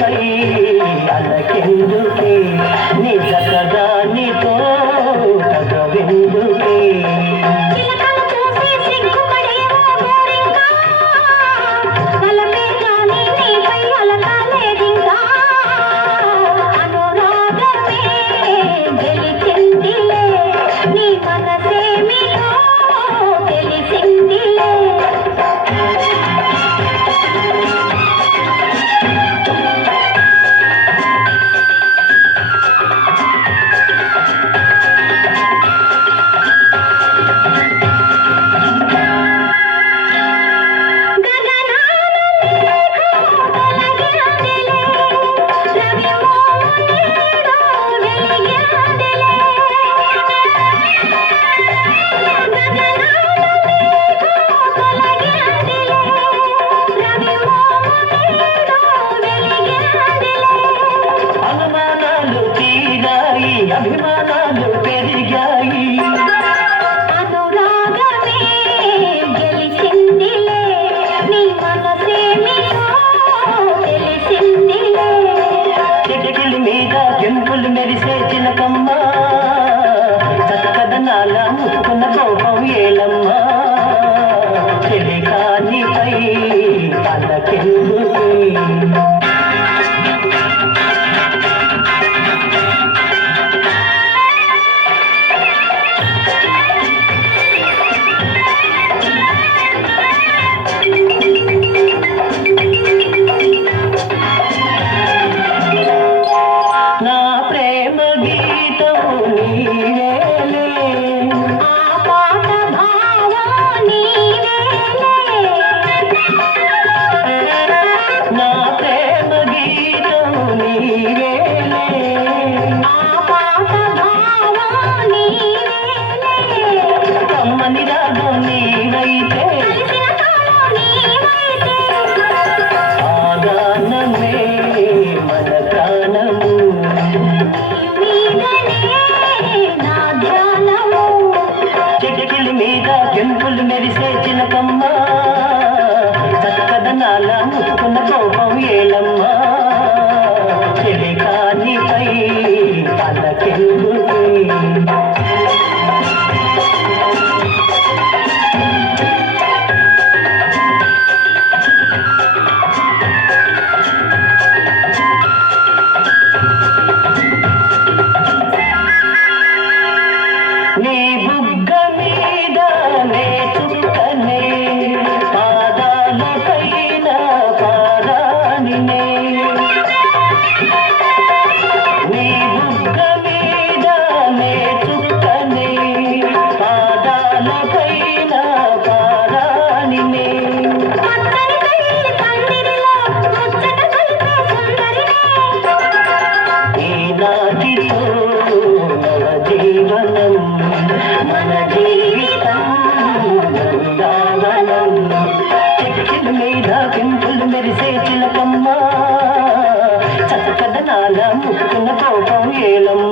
నీపై అలకెందుకే నీ జతదానితో తగవెందుకే అభిమానాలు పెరిగాయి అనురాగమే గెలిచిందిలే నీ మనసేమిటో తెలిసిందిలే చెటికిలి మీద కెంపులు మెరిసే చిలకమ్మ చక్కదనాల ముక్కున్న కోపం ఏలమ్మా చెలికానిపై పలకెందుకే కెంపులు మెరిసే చిలకమ్మ చక్కదనాల ముక్కున్న కోపం ఏలమ్మా చెలికానిపై పలకెందుకే నీ బుగ్గ మీద నే చుక్కనే పాదాల పైన పారానినే నీ బుగ్గ మీద నే చుక్కనే పాదాల పైన పారానినే ఈనాటితో నవజీవనం మన జీవితం బృందావనం చెట్ల మీద కెంపులు మెరిసే చిలకమ్మ చక్కదనాల ముక్కున్న కోపం ఏలమ్మ